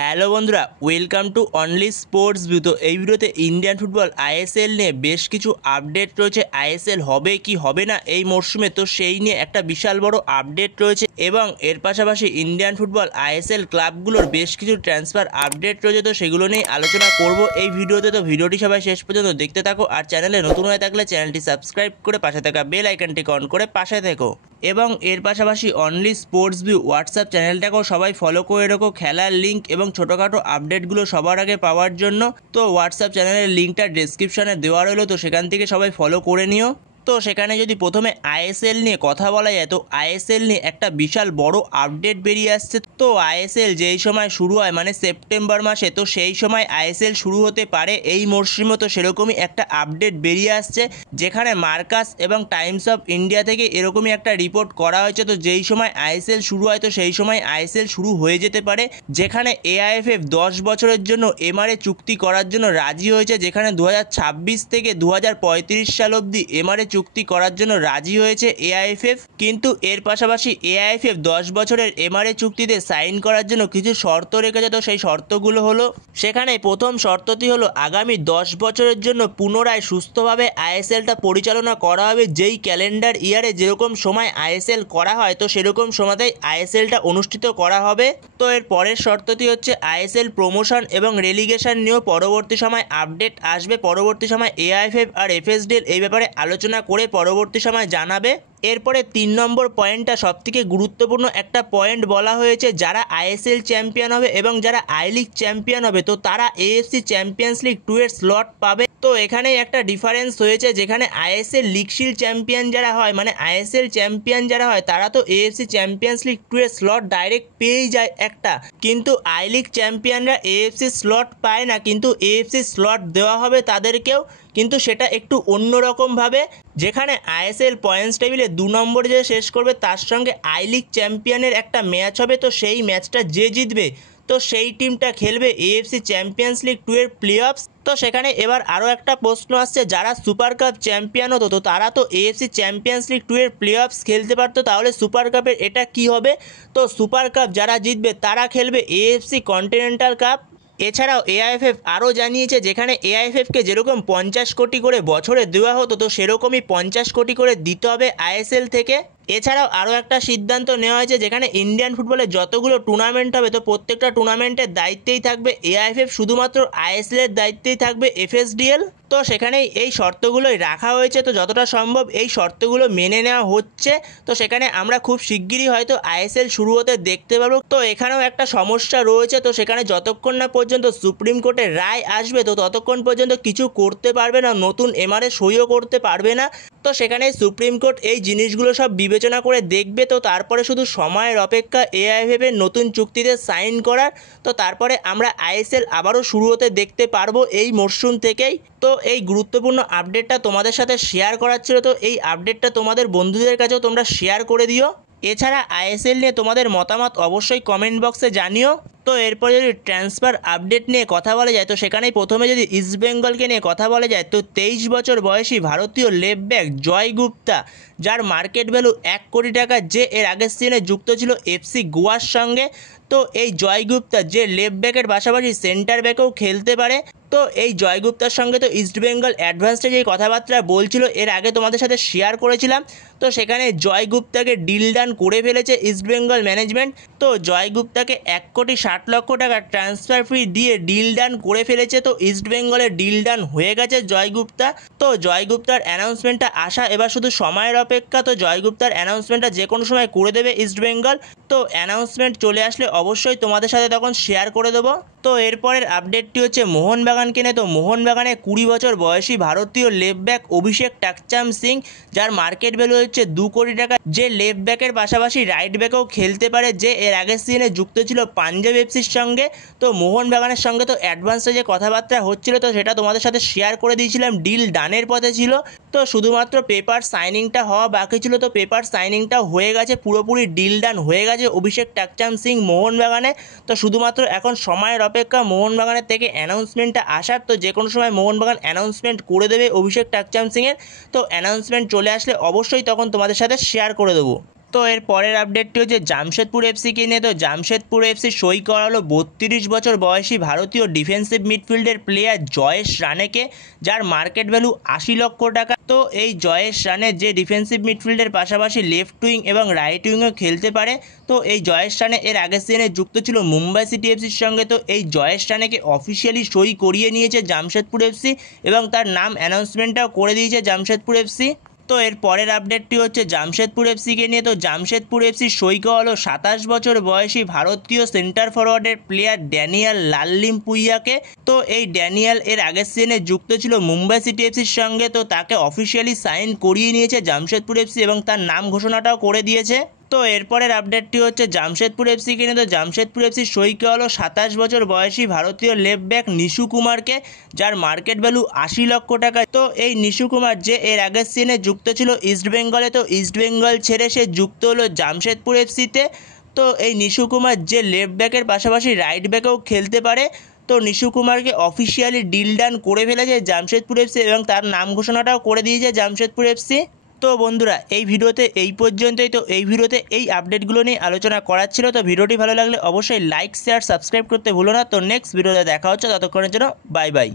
Hello বন্ধুরা, welcome to only sports view. তো এই ভিডিওতে ইন্ডিয়ান ফুটবল আইএসএল নিয়ে বেশ কিছু আপডেট রয়েছে। আইএসএল হবে কি হবে না এই মরশুমে, তো সেই নিয়ে একটা বিশাল বড় আপডেট রয়েছে এবং এর পাশাপাশি ইন্ডিয়ান ফুটবল আইএসএল ক্লাবগুলোর বেশ কিছু ট্রান্সফার আপডেট রয়েছে, তো সেগুলো নিয়ে আলোচনা করব এই ভিডিওতে। তো ভিডিওটি সবাই শেষ পর্যন্ত দেখতে থাকো, আর চ্যানেলে নতুন হয়ে থাকলে চ্যানেলটি সাবস্ক্রাইব করে পাশে থাকা বেল আইকনটি অন করে পাশে থেকো। এবং এর পাশাপাশি অনলি স্পোর্টস ভিউ হোয়াটসঅ্যাপ চ্যানেলটাকেও সবাই ফলো করে রাখো খেলার লিঙ্ক এবং ছোটোখাটো আপডেটগুলো সবার আগে পাওয়ার জন্য। তো হোয়াটসঅ্যাপ চ্যানেলের লিঙ্কটা ডেসক্রিপশানে দেওয়া রইলো, তো সেখান থেকে সবাই ফলো করে নিও। তো সেখানে যদি প্রথমে আইএসএল নিয়ে কথা বলা যায়, তো আইএসএল নিয়ে একটা বিশাল বড় আপডেট বেরিয়ে আসছে। তো আইএসএল যেই সময় শুরু হয় মানে সেপ্টেম্বর মাসে, তো সেই সময় আইএসএল শুরু হতে পারে এই মরশুমে। তো সেরকমই একটা আপডেট বেরিয়ে আসছে, যেখানে মার্কাস এবং টাইমস অফ ইন্ডিয়া থেকে এরকমই একটা রিপোর্ট করা হয়েছে। তো যেই সময় আইএসএল শুরু হয়, তো সেই সময় আইএসএল শুরু হয়ে যেতে পারে, যেখানে এআইএফএফ 10 বছরের জন্য এমআরএ চুক্তি করার জন্য রাজি হয়েছে, যেখানে 2026 থেকে 2035 সাল অবধি এমআরএ চুক্তি করার জন্য রাজি হয়েছে এআইএফএফ। কিন্তু এর পাশাপাশি এআইএফএফ 10 বছরের এমআরএ চুক্তিতে সাইন করার জন্য কিছু শর্ত রেখেছে। তো সেই শর্তগুলো হলো, সেখানে প্রথম শর্তটি হলো আগামী 10 বছরের জন্য পুনরায় সুস্থভাবে আইএসএলটা পরিচালনা করা হবে। যেই ক্যালেন্ডার ইয়ারে যেরকম সময় আইএসএল করা হয়, তো সেরকম সময়তেই আইএসএলটা অনুষ্ঠিত করা হবে। তো এর পরের শর্তটি হচ্ছে আইএসএল প্রমোশন এবং রেলিগেশন নিয়েও পরবর্তী সময় আপডেট আসবে। পরবর্তী সময় এআইএফএফ আর এফএসডিএল এই ব্যাপারে আলোচনা করে পরবর্তী সময় জানাবে। এরপরে 3 নম্বর পয়েন্টটা সবথেকে গুরুত্বপূর্ণ একটা পয়েন্ট বলা হয়েছে, যারা আইএসএল চ্যাম্পিয়ন হবে এবং যারা আই লিগ চ্যাম্পিয়ন হবে, তো তারা এএফসি চ্যাম্পিয়ন্স লিগ 2 এর স্লট পাবে। তো এখানেই একটা ডিফারেন্স হয়েছে, যেখানে আইএসএল লিগ শিল্ড চ্যাম্পিয়ন যারা হয় মানে আইএসএল চ্যাম্পিয়ন যারা হয়, তারা তো এএফসি চ্যাম্পিয়ন্স লিগ 2 এর স্লট ডাইরেক্ট পেয়েই যায় একটা, কিন্তু আই লিগ চ্যাম্পিয়নরা এএফসি স্লট পায় না, কিন্তু এএফসি স্লট দেওয়া হবে তাদেরকেও, কিন্তু সেটা একটু অন্যরকমভাবে। যেখানে আইএসএল পয়েন্টস টেবিলে 2 নম্বরে যে শেষ করবে, তার সঙ্গে আই লিগ চ্যাম্পিয়নের একটা ম্যাচ হবে। তো সেই ম্যাচটা যে জিতবে, তো সেই টিমটা খেলবে এএফসি চ্যাম্পিয়ন্স লিগ 2 এর প্লে অফস। তো সেখানে এবার আরও একটা প্রশ্ন আসছে, যারা সুপার কাপ চ্যাম্পিয়ন হতো, তো তারা তো এএফসি চ্যাম্পিয়ন্স লিগ 2 এর প্লে অফস খেলতে পারতো, তাহলে সুপার কাপের এটা কি হবে? তো সুপার কাপ যারা জিতবে তারা খেলবে এএফসি কন্টিনেন্টাল কাপ। এছাড়াও এআইএফএফ আরও জানিয়েছে, যেখানে এআইএফএফকে যেরকম 50 কোটি করে বছরে দেওয়া হতো, তো সেরকমই 50 কোটি করে দিতে হবে আইএসএল থেকে। এছাড়াও আরও একটা সিদ্ধান্ত নেওয়া হয়েছে, যেখানে ইন্ডিয়ান ফুটবলে যতগুলো টুর্নামেন্ট হবে, তো প্রত্যেকটা টুর্নামেন্টের দায়িত্বেই থাকবে এআইএফএফ, শুধুমাত্র আইএসএলের দায়িত্বেই থাকবে এফএসডিএল। তো সেখানেই এই শর্তগুলোই রাখা হয়েছে। তো যতটা সম্ভব এই শর্তগুলো মেনে নেওয়া হচ্ছে। তো সেখানে আমরা খুব শিগগিরই হয়তো আইএসএল শুরু হতে দেখতে পাবো। তো এখানেও একটা সমস্যা রয়েছে, তো সেখানে যতক্ষণ না পর্যন্ত সুপ্রিম কোর্টের রায় আসবে, তো ততক্ষণ পর্যন্ত কিছু করতে পারবে না, নতুন এমআরএ সইও করতে পারবে না। তো সেখানে সুপ্রিম কোর্ট এই জিনিসগুলো সব বিবেচনা করে দেখবে। তো তারপরে শুধু সময়ের অপেক্ষা এআইএফএফের নতুন চুক্তিতে সাইন করার। তো তারপরে আমরা আইএসএল আবারও শুরু হতে দেখতে পারবো এই মরশুম থেকেই। তো এই গুরুত্বপূর্ণ আপডেটটা তোমাদের সাথে শেয়ার করার ছিল, তো এই আপডেটটা তোমাদের বন্ধুদের কাছেও তোমরা শেয়ার করে দিও। এছাড়া আইএসএল নিয়ে তোমাদের মতামত অবশ্যই কমেন্ট বক্সে জানিও। তো এরপর যদি ট্রান্সফার আপডেট নিয়ে কথা বলা যায়, তো সেখানেই প্রথমে যদি ইস্টবেঙ্গলকে নিয়ে কথা বলা যায়, তো 23 বছর বয়সী ভারতীয় লেফট ব্যাক জয় গুপ্তা, যার মার্কেট ভ্যালু 1 কোটি টাকা, যে এর আগের সিজনে যুক্ত ছিল এফসি গোয়ার সঙ্গে। তো এই জয় গুপ্তা যে লেফট ব্যাকের পাশাপাশি সেন্টার ব্যাকেও খেলতে পারে। তো এই জয় গুপ্তার সঙ্গে তো ইস্টবেঙ্গল অ্যাডভান্সে যেই কথাবার্তা বলছিল, এর আগে তোমাদের সাথে শেয়ার করেছিলাম। তো সেখানে জয় গুপ্তাকে ডিল ডান করে ফেলেছে ইস্টবেঙ্গল ম্যানেজমেন্ট। তো জয় গুপ্তাকে 1,60,00,000 টাকা ট্রান্সফার ফি দিয়ে ডিল ডান করে ফেলেছে। তো ইস্টবেঙ্গলের ডিল ডান হয়ে গেছে জয় গুপ্তা। তো জয় গুপ্তার অ্যানাউন্সমেন্টটা আসা এবার শুধু সময়ের অপেক্ষা। তো জয় গুপ্তার অ্যানাউন্সমেন্টটা যে কোনো সময় করে দেবে ইস্টবেঙ্গল। তো অ্যানাউন্সমেন্ট চলে আসলে অবশ্যই তোমাদের সাথে তখন শেয়ার করে দেবো। তো এরপরের আপডেটটি হচ্ছে মোহনবাগানকে নিয়ে। তো মোহনবাগানে 20 বছর বয়সী ভারতীয় লেফট ব্যাক অভিষেক টাকচাম সিং, যার মার্কেট ভ্যালু হচ্ছে 2 কোটি টাকা, যে লেফট ব্যাকের পাশাপাশি রাইট ব্যাকেও খেলতে পারে, যে এর আগের সিজনে যুক্ত ছিল পাঞ্জাব এফসির সঙ্গে। তো মোহনবাগানের সঙ্গে তো অ্যাডভান্সে যে কথাবার্তা হচ্ছিল, তো সেটা তোমাদের সাথে শেয়ার করে দিয়েছিলাম, ডিল ডানের পথে ছিল। তো শুধুমাত্র পেপার সাইনিংটা হওয়া বাকি ছিল। তো পেপার সাইনিংটা হয়ে গেছে, পুরোপুরি ডিল ডান হয়ে গেছে অভিষেক টাকচাম সিং মোহনবাগানে। তো শুধুমাত্র এখন সময়ের অপেক্ষা মোহনবাগানের থেকে অ্যানাউন্সমেন্টটা আসার। তো যে কোনো সময় মোহনবাগান অ্যানাউন্সমেন্ট করে দেবে অভিষেক টাকচাম সিংয়ের। তো অ্যানাউন্সমেন্ট চলে আসলে অবশ্যই তখন তোমাদের সাথে শেয়ার করে দেবো। তো এর পরের আপডেটটি হচ্ছে জামশেদপুর এফসিকে নিয়ে। তো জামশেদপুর এফসি সই করালো 32 বছর বয়সী ভারতীয় ডিফেন্সিভ মিডফিল্ডের প্লেয়ার জয়েশ রানেকে, যার মার্কেট ভ্যালু 80 লক্ষ টাকা। তো এই জয়েশ রানে যে ডিফেন্সিভ মিডফিল্ডের পাশাপাশি লেফট উইং এবং রাইট উইংও খেলতে পারে। তো এই জয়েশ রানে এর আগের সিজনে যুক্ত ছিল মুম্বাই সিটি এফসির সঙ্গে। তো এই জয়েশ রানেকে অফিসিয়ালি সই করিয়ে নিয়েছে জামশেদপুর এফসি এবং তার নাম অ্যানাউন্সমেন্টটাও করে দিয়েছে জামশেদপুর এফসি। তো এর পরের আপডেটটি হচ্ছে জামশেদপুর এফসিকে নিয়ে। তো জামশেদপুর এফসি সই করালো 27 বছর বয়সী ভারতীয় সেন্টার ফরওয়ার্ডের প্লেয়ার ড্যানিয়াল লাল্লিমপুইয়াকে। তো এই ড্যানিয়াল এর আগের সিজনে যুক্ত ছিল মুম্বাই সিটি এফসির সঙ্গে। তো তাকে অফিসিয়ালি সাইন করিয়ে নিয়েছে জামশেদপুর এফসি এবং তার নাম ঘোষণাটাও করে দিয়েছে। তো এরপরের আপডেটটি হচ্ছে জামশেদপুর এফসিকে নিয়ে। তো জামশেদপুর এফসি সই করালো 27 বছর বয়সী ভারতীয় লেফট ব্যাক নিশু কুমারকে, যার মার্কেট ভ্যালু 80 লক্ষ টাকা। তো এই নিশু কুমার যে এর আগের সিজনে যুক্ত ছিল ইস্টবেঙ্গলে, তো ইস্টবেঙ্গল ছেড়ে সে যুক্ত হলো জামশেদপুর এফসিতে। তো এই নিশু কুমার যে লেফট ব্যাকের পাশাপাশি রাইট ব্যাকেও খেলতে পারে। তো নিশু কুমারকে অফিসিয়ালি ডিল ডান করে ফেলেছে জামশেদপুর এফসি এবং তার নাম ঘোষণাটাও করে দিয়েছে জামশেদপুর এফসি। তো বন্ধুরা এই ভিডিওতে এই পর্যন্তই। তো এই ভিডিওতে এই আপডেটগুলো নিয়ে আলোচনা করার ছিল। তো ভিডিওটি ভালো লাগলে অবশ্যই লাইক শেয়ার সাবস্ক্রাইব করতে ভুলো না। তো নেক্সট ভিডিওতে দেখা হচ্ছে, ততক্ষণের জন্য বাই বাই।